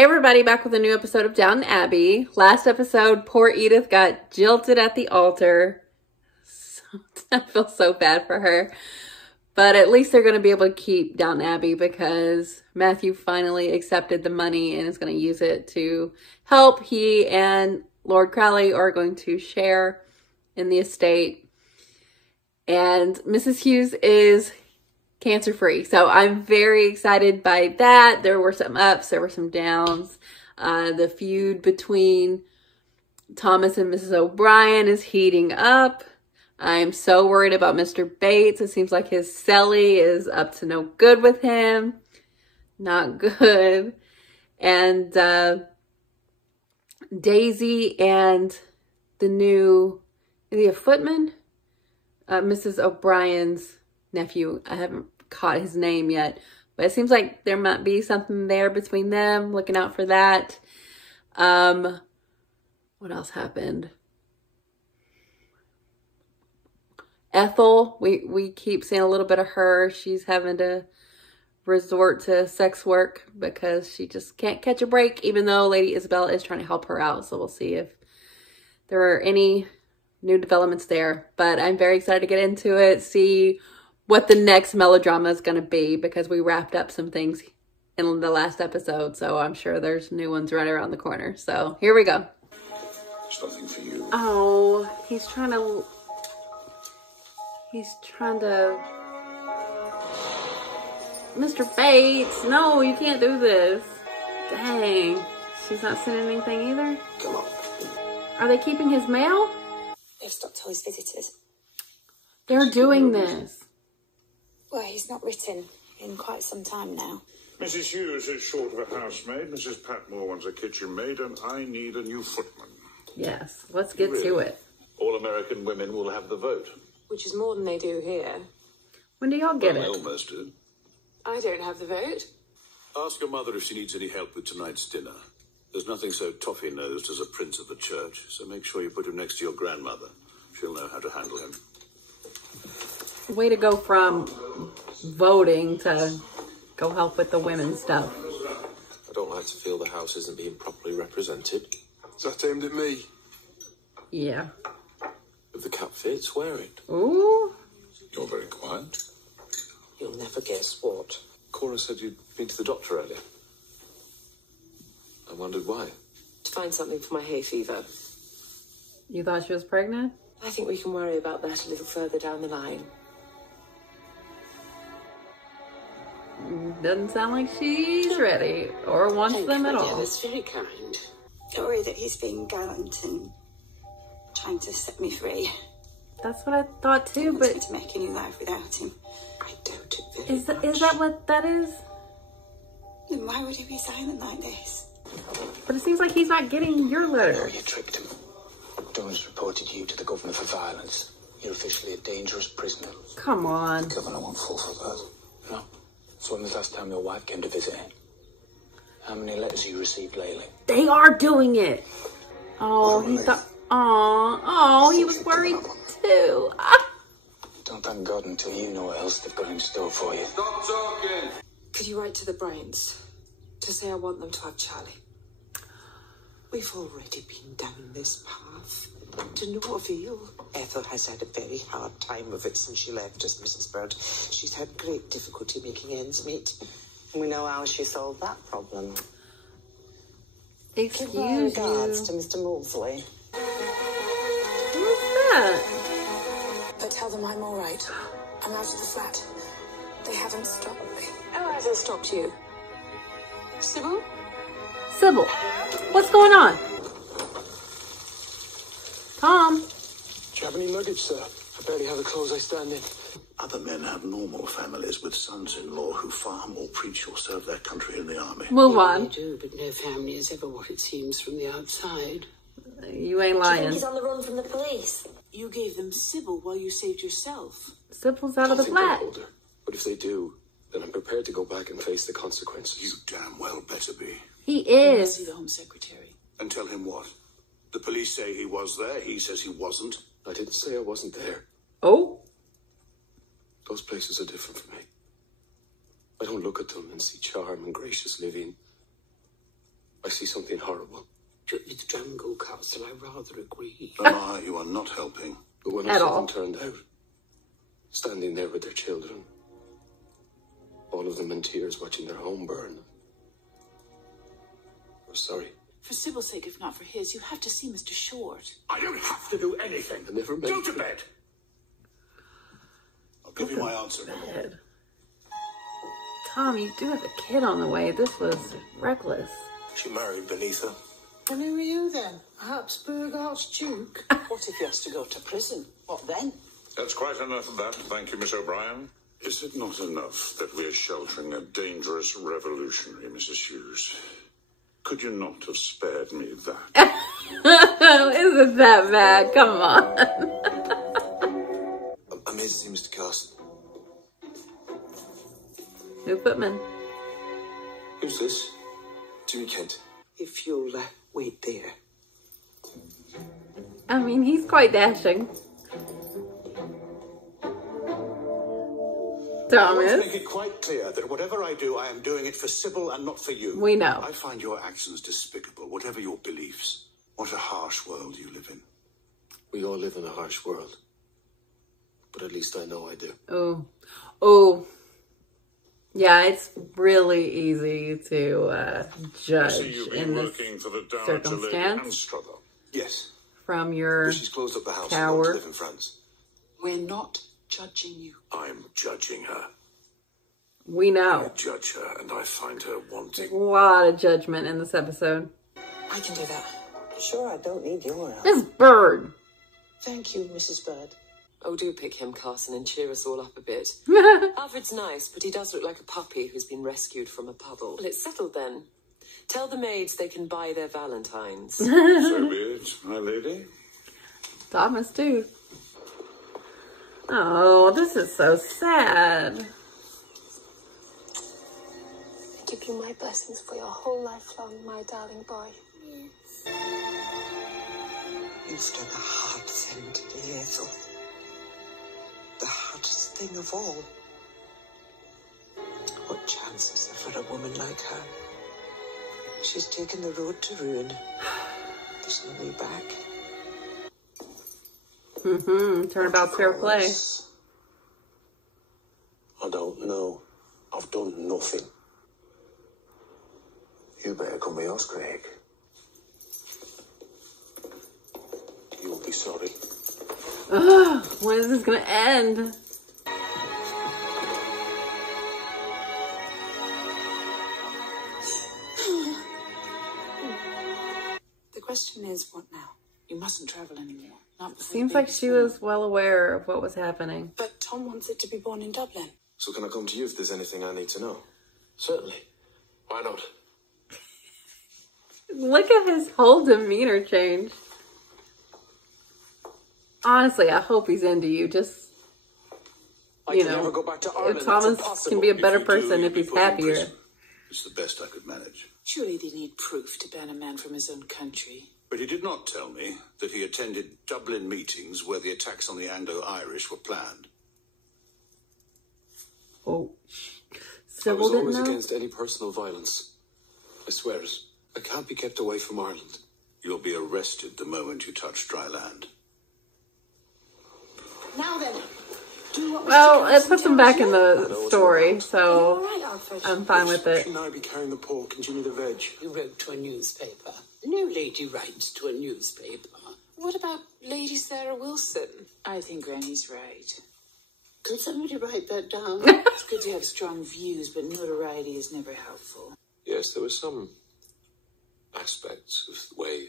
Hey everybody, back with a new episode of Downton Abbey. Last episode, poor Edith got jilted at the altar. I feel so bad for her. But at least they're going to be able to keep Downton Abbey because Matthew finally accepted the money and is going to use it to help. He and Lord Crowley are going to share in the estate. And Mrs. Hughes is cancer-free. So I'm very excited by that. There were some ups, there were some downs. The feud between Thomas and Mrs. O'Brien is heating up. I'm so worried about Mr. Bates. It seems like his celly is up to no good with him. Not good. And Daisy and the new, is he a footman? Mrs. O'Brien's nephew. I haven't caught his name yet, but it seems like there might be something there between them. Looking out for that. What else happened? Ethel, we keep seeing a little bit of her. She's having to resort to sex work because she just can't catch a break, even though Lady Isabel is trying to help her out. So we'll see if there are any new developments there. But I'm very excited to get into it, see what the next melodrama is going to be, because we wrapped up some things in the last episode. So I'm sure there's new ones right around the corner. So here we go. There's nothing for you. Oh, he's trying to... Mr. Bates, no, you can't do this. Dang. She's not sending anything either? Come on. Are they keeping his mail? They've stopped all his visitors. They're doing this. Well, he's not written in quite some time now. Mrs. Hughes is short of a housemaid. Mrs. Patmore wants a kitchen maid, and I need a new footman. Yes, let's get to it. All American women will have the vote. Which is more than they do here. When do y'all get They it? almost do. I don't have the vote. Ask your mother if she needs any help with tonight's dinner. There's nothing so toffee-nosed as a prince of the church, so make sure you put him next to your grandmother. She'll know how to handle him. Way to go from voting to go help with the women's stuff. I don't like to feel the house isn't being properly represented. Is that aimed at me? Yeah. If the cap fits, wear it. Ooh. You're very quiet. You'll never guess what. Cora said you'd been to the doctor earlier. I wondered why. To find something for my hay fever. You thought she was pregnant? I think we can worry about that a little further down the line. Doesn't sound like she's ready or wants them at all. That's very kind. Don't worry that he's being gallant and trying to set me free. That's what I thought too, He wants but me to make a new life without him. I doubt it very much. is that what that is? Then why would he be silent like this? But it seems like he's not getting your No, letter. you tricked him. Dawn's reported you to the governor for violence. You're officially a dangerous prisoner. Come on. The governor won't fall for that. No. So when was the last time your wife came to visit him? How many letters have you received lately? They are doing it. Oh, he thought... Oh, he was worried too. Ah. Don't thank God until you know what else they've got in store for you. Stop talking! Could you write to the Bryants to say I want them to have Charlie? We've already been down this path. To no avail. Ethel has had a very hard time of it since she left us, Mrs. Bird. She's had great difficulty making ends meet. We know how she solved that problem. Excuse Give my you. regards to Mr. Maudsley. Who's that? But tell them I'm all right. I'm out of the flat. They haven't stopped me. How has it stopped you? Sybil? Sybil, what's going on? Tom? Do you have any luggage, sir? I barely have the clothes I stand in. Other men have normal families with sons-in-law who farm or preach or serve their country in the army. Move They on. do, but no family is ever what it seems from the outside. You ain't lying. He's on the run from the police. You gave them Sybil while you saved yourself. Sybil's out of the I think they'll flat. hold her. But if they do, then I'm prepared to go back and face the consequences. You damn well better be. He You must see is. the Home Secretary. And tell him what? The police say he was there. He says he wasn't. I didn't say I wasn't there. Oh. Those places are different for me. I don't look at them and see charm and gracious living. see something horrible. It's Drango Castle, I rather agree. Mama, you are not helping. But when At something all. turned out, standing there with their children, all of them in tears watching their home burn. I'm sorry. For Sybil's sake, if not for his, you have to see Mr. Short. I don't have to do anything. I never meant Go to bed. I'll give you my answer. Bed. Tom, you do have a kid on the way. This was reckless. She married beneath her. And who are you then? Habsburg Archduke? What if he has to go to prison? What then? That's quite enough of that. Thank you, Miss O'Brien. Is it not enough that we're sheltering a dangerous revolutionary, Mrs. Hughes? Could you not have spared me that? Isn't that bad? Come on. I'm here to see Mr. Carson. New footman. Who's this? Jimmy Kent. If you'll wait there. I mean, he's quite dashing. I want to Thomas. make it quite clear that whatever I do, I am doing it for Sybil and not for you. We know. I find your actions despicable, whatever your beliefs. What a harsh world you live in. We all live in a harsh world. But at least I know I do. Oh. Oh. Yeah, it's really easy to judge in this circumstance Yes. from your She's closed up the house and tower. gone to live in France. We're not judging you. I'm judging her. We I know. judge her and I find her wanting. A lot of judgment in this episode. I can do that. Sure, I don't need your help. This bird. Thank you, Mrs. Bird. Oh, do pick him, Carson, and cheer us all up a bit. Alfred's nice, but he does look like a puppy who's been rescued from a puddle. Well, it's settled then. Tell the maids they can buy their valentines. So be it, my lady. Thomas, too. Oh, this is so sad. I give you my blessings for your whole life long, my darling boy. You've done a hard thing today, Ethel. The hardest thing of all. What chance is there for a woman like her? She's taken the road to ruin. There's no way back. Turnabout's fair play. I don't know. I've done nothing. You better come with us, Craig. You'll be sorry. Ugh, when is this gonna end? The question is, what now? You mustn't travel anymore. Not before Seems the like baby's she born. was well aware of what was happening. But Tom wants it to be born in Dublin. So can I come to you if there's anything I need to know? Certainly. Why not? Look at his whole demeanor change. Honestly, I hope he's into you. Just, you know, never go back to Ireland. if Thomas That's impossible. can be a better If you do, person you'll if be he's put in happier. prison. It's the best I could manage. Surely they need proof to ban a man from his own country. But he did not tell me that he attended Dublin meetings where the attacks on the Anglo-Irish were planned. Oh, I Sybil was didn't always know? against any personal violence. I swear it. I can't be kept away from Ireland. You'll be arrested the moment you touch dry land. Now then, do what Well, Mr. it puts him back in the what story, you're so All right, Alfred. I'm fine with it. Shouldn't I be carrying the pork and Ginny the veg? You wrote to a newspaper. No lady writes to a newspaper. What about Lady Sarah Wilson? I think Granny's right. Could somebody write that down? It's good to have strong views, but notoriety is never helpful. Yes, there were some aspects of the way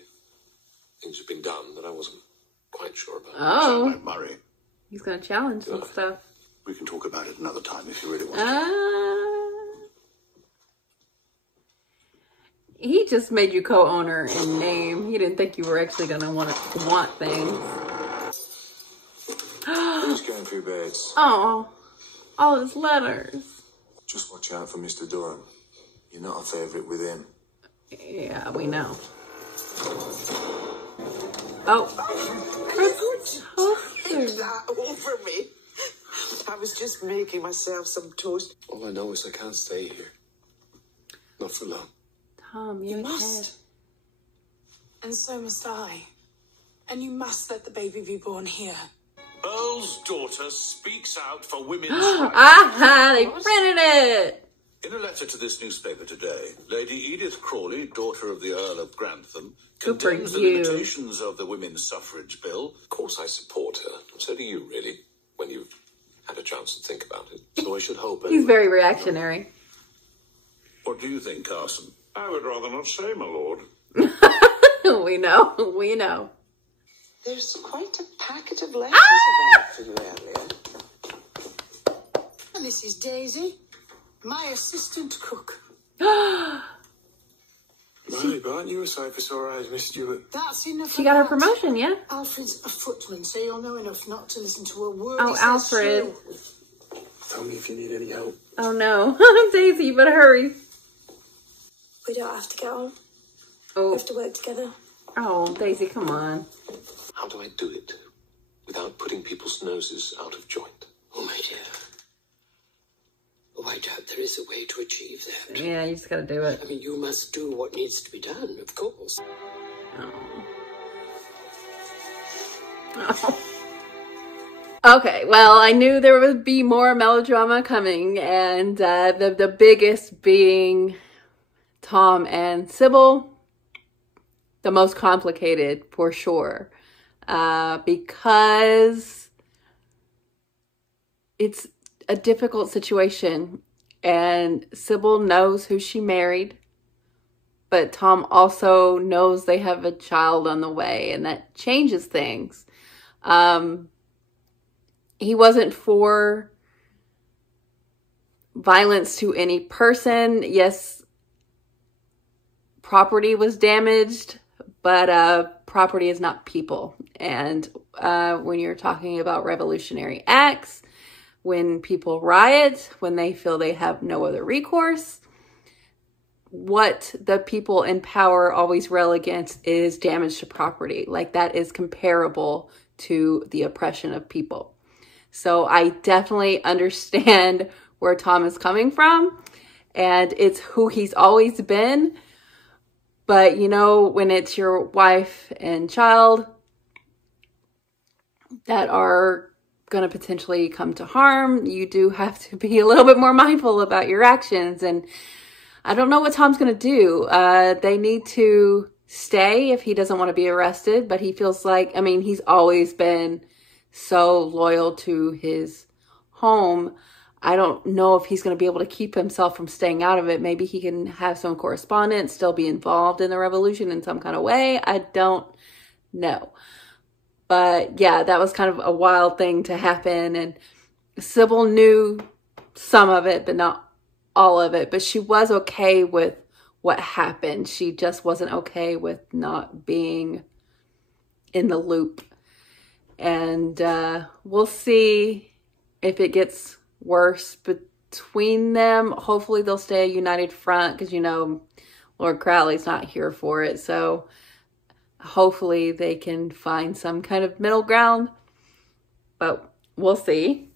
things have been done that I wasn't quite sure about. Oh, Like Murray, he's gonna challenge some stuff. we can talk about it another time if you really want. He just made you co-owner in name. He didn't think you were actually gonna want things. Who's going through beds? Oh, all his letters. Just watch out for Mr. Durham. You're not a favourite with him. Yeah, we know. Oh, Take that over me. I was just making myself some toast. All I know is I can't stay here. Not for long. Tom, You must. And so must I. And you must let the baby be born here. Earl's daughter speaks out for women's rights. Aha, they printed it. In a letter to this newspaper today, Lady Edith Crawley, daughter of the Earl of Grantham, Good for condemns the you. limitations of the women's suffrage bill. Of course I support her. So do you, really, when you've had a chance to think about it. So I should hope... He's very reactionary. What do you think, Carson? I would rather not say, my lord. We know. We know. There's quite a packet of letters arrived for you earlier. And this is Daisy, my assistant cook. Right, but aren't you a sight for sore eyes, Miss Stewart? That's enough. She got her promotion, yeah? Alfred's a footman, so you'll know enough not to listen to a word. Oh, he says Alfred. shrill. Tell me if you need any help. Oh no. Daisy, you better hurry. We don't have to get on. Oh. We have to work together. Oh, Daisy, come on. How do I do it without putting people's noses out of joint? Oh, my dear. Oh, I doubt there is a way to achieve that. Yeah, you just gotta do it. I mean, you must do what needs to be done, of course. Oh. Oh. Okay, well, I knew there would be more melodrama coming, and the biggest being Tom and Sybil. The most complicated, for sure, because it's a difficult situation, and Sybil knows who she married, but Tom also knows they have a child on the way, and that changes things. He wasn't for violence to any person. Yes, property was damaged, but property is not people. And when you're talking about revolutionary acts, when people riot, when they feel they have no other recourse, what the people in power always rail against is damage to property. Like, that is comparable to the oppression of people. So I definitely understand where Tom is coming from, and it's who he's always been. But, you know, when it's your wife and child that are going to potentially come to harm, you do have to be a little bit more mindful about your actions. And I don't know what Tom's going to do. They need to stay if he doesn't want to be arrested. But he feels like, I mean, he's always been so loyal to his home. I don't know if he's going to be able to keep himself from staying out of it. Maybe he can have some correspondence, still be involved in the revolution in some kind of way. I don't know. But yeah, that was kind of a wild thing to happen. And Sybil knew some of it, but not all of it. But she was okay with what happened. She just wasn't okay with not being in the loop. And we'll see if it gets worse between them. Hopefully they'll stay a united front, because, you know, Lord Crowley's not here for it. So hopefully they can find some kind of middle ground, but we'll see.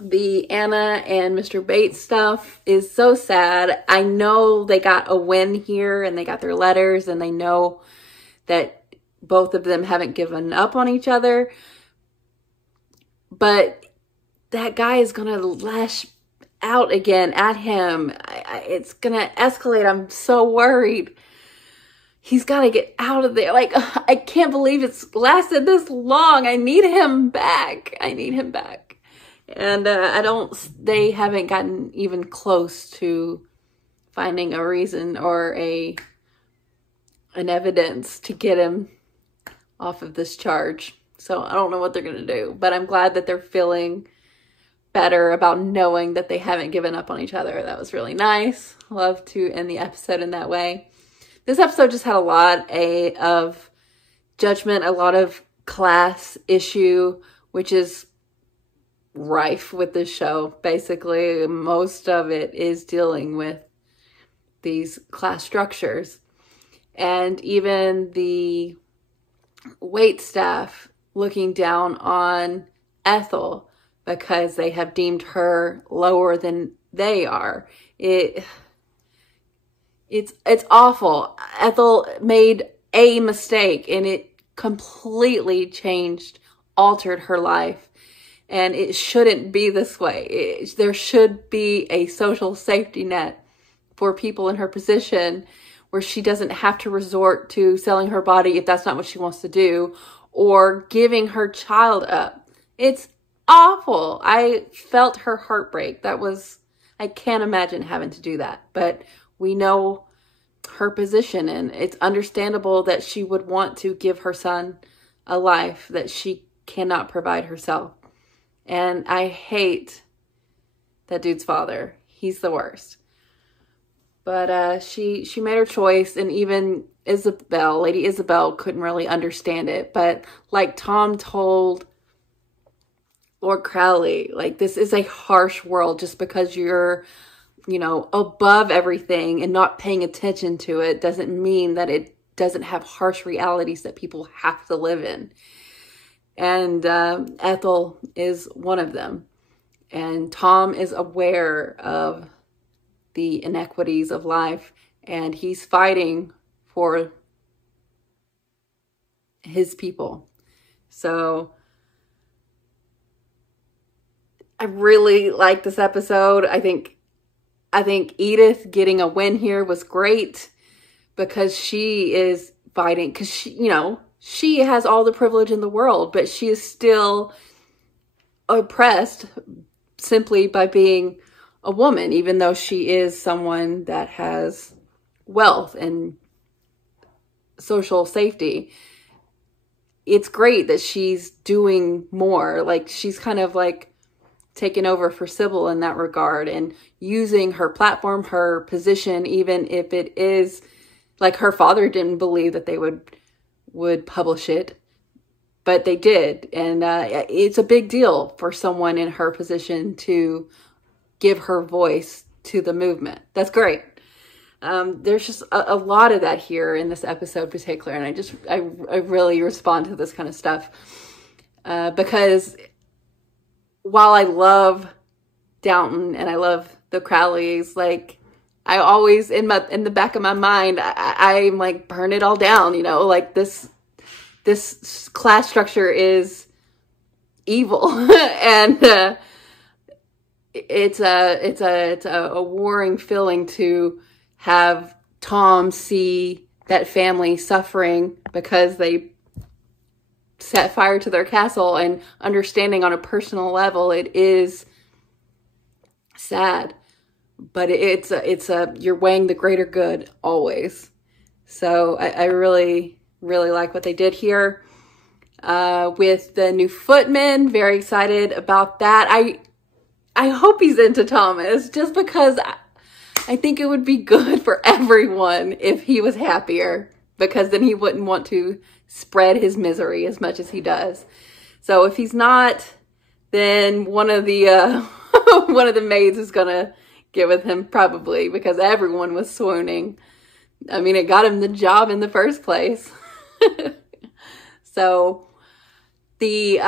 The Anna and Mr. Bates stuff is so sad. I know they got a win here and they got their letters, and they know that both of them haven't given up on each other, but that guy is going to lash out again at him. It's going to escalate. I'm so worried. He's got to get out of there. Like, I can't believe it's lasted this long. I need him back. I need him back. And they haven't gotten even close to finding a reason or an evidence to get him off of this charge. So I don't know what they're going to do, but I'm glad that they're feeling better about knowing that they haven't given up on each other. That was really nice. Love to end the episode in that way. This episode just had a lot of judgment, a lot of class issue, which is rife with this show. Basically, most of it is dealing with these class structures. And even the wait staff looking down on Ethel because they have deemed her lower than they are. It's awful. Ethel made a mistake and it completely altered her life. And it shouldn't be this way. There should be a social safety net for people in her position where she doesn't have to resort to selling her body if that's not what she wants to do, or giving her child up. It's awful. I felt her heartbreak. I can't imagine having to do that. But we know her position, and it's understandable that she would want to give her son a life that she cannot provide herself. And I hate that dude's father. He's the worst. But she made her choice, and even Lady Isabel couldn't really understand it. But like Tom told Lord Crowley, like, this is a harsh world. Just because you're, above everything and not paying attention to it doesn't mean that it doesn't have harsh realities that people have to live in. And Ethel is one of them. And Tom is aware of the inequities of life, and he's fighting for his people. So I really like this episode. I think Edith getting a win here was great, because she is fighting, because she has all the privilege in the world, but she is still oppressed simply by being a woman, even though she is someone that has wealth and social safety. It's great that she's doing more. Like, she's kind of like taken over for Sybil in that regard, and using her platform, her position, even if it is like her father didn't believe that they would publish it, but they did. And it's a big deal for someone in her position to give her voice to the movement. That's great. There's just a lot of that here in this episode in particular, and I really respond to this kind of stuff because while I love Downton and I love the Crowleys, like, I always in the back of my mind, I'm like, burn it all down, like this class structure is evil. And it's a warring feeling to have Tom see that family suffering because they set fire to their castle, and understanding on a personal level, it is sad, but it's you're weighing the greater good always. So I really, really like what they did here with the new footman. Very excited about that. I hope he's into Thomas, just because I think it would be good for everyone if he was happier, because then he wouldn't want to spread his misery as much as he does. So if he's not, then one of the one of the maids is gonna get with him, probably, because everyone was swooning. I mean, it got him the job in the first place. So the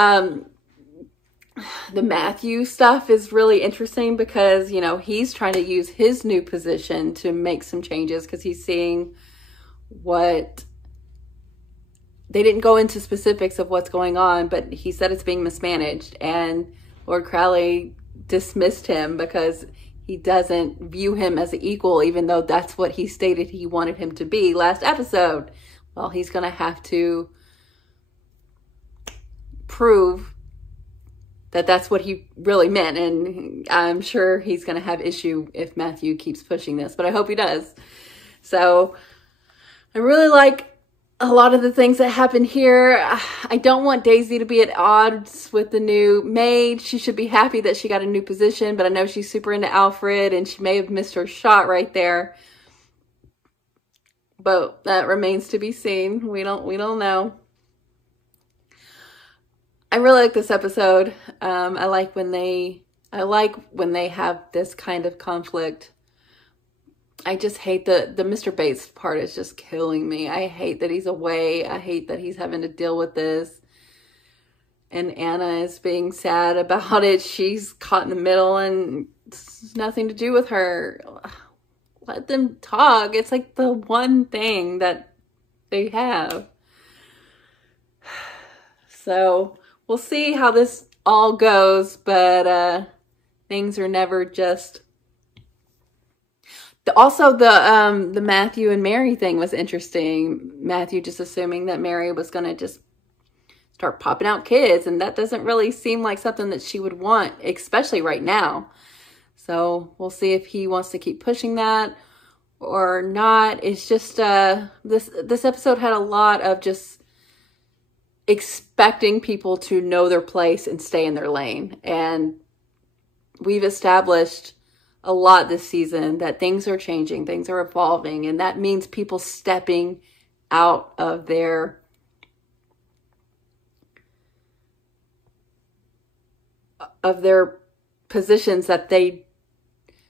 Matthew stuff is really interesting, because he's trying to use his new position to make some changes, because he's seeing what they didn't go into specifics of what's going on, but he said it's being mismanaged, and Lord Crowley dismissed him because he doesn't view him as an equal, even though that's what he stated he wanted him to be last episode. Well, he's going to have to prove that that's what he really meant, and I'm sure he's going to have issue if Matthew keeps pushing this, but I hope he does. So I really like a lot of the things that happen here. I don't want Daisy to be at odds with the new maid. She should be happy that she got a new position, but I know she's super into Alfred, and she may have missed her shot right there. But that remains to be seen. We don't know. I really like this episode. I like when they have this kind of conflict. I just hate the Mr. Bates part is just killing me. I hate that he's away. I hate that he's having to deal with this. And Anna is being sad about it. She's caught in the middle and it's nothing to do with her. let them talk. It's like the one thing that they have. So we'll see how this all goes, but things are never just... Also, the Matthew and Mary thing was interesting. Matthew just assuming that Mary was going to just start popping out kids, and that doesn't really seem like something that she would want, especially right now. So we'll see if he wants to keep pushing that or not. It's just this episode had a lot of just expecting people to know their place and stay in their lane, and we've established a lot this season that things are changing, things are evolving, and that means people stepping out of their positions that they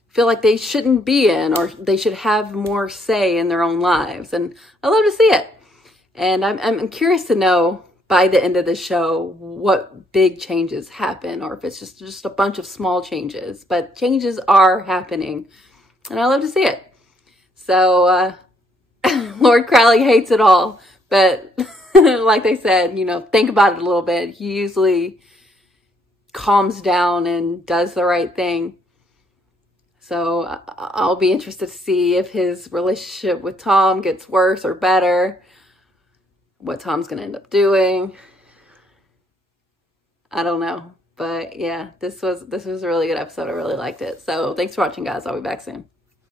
feel like they shouldn't be in, or they should have more say in their own lives. And I love to see it. And I'm curious to know by the end of the show what big changes happen, or if it's just a bunch of small changes. But changes are happening, and I love to see it. So Lord Crowley hates it all, but like they said, you know, think about it a little bit. He usually calms down and does the right thing. So I'll be interested to see if his relationship with Tom gets worse or better, what Tom's going to end up doing. I don't know. But yeah, this was a really good episode. I really liked it. So thanks for watching, guys. I'll be back soon.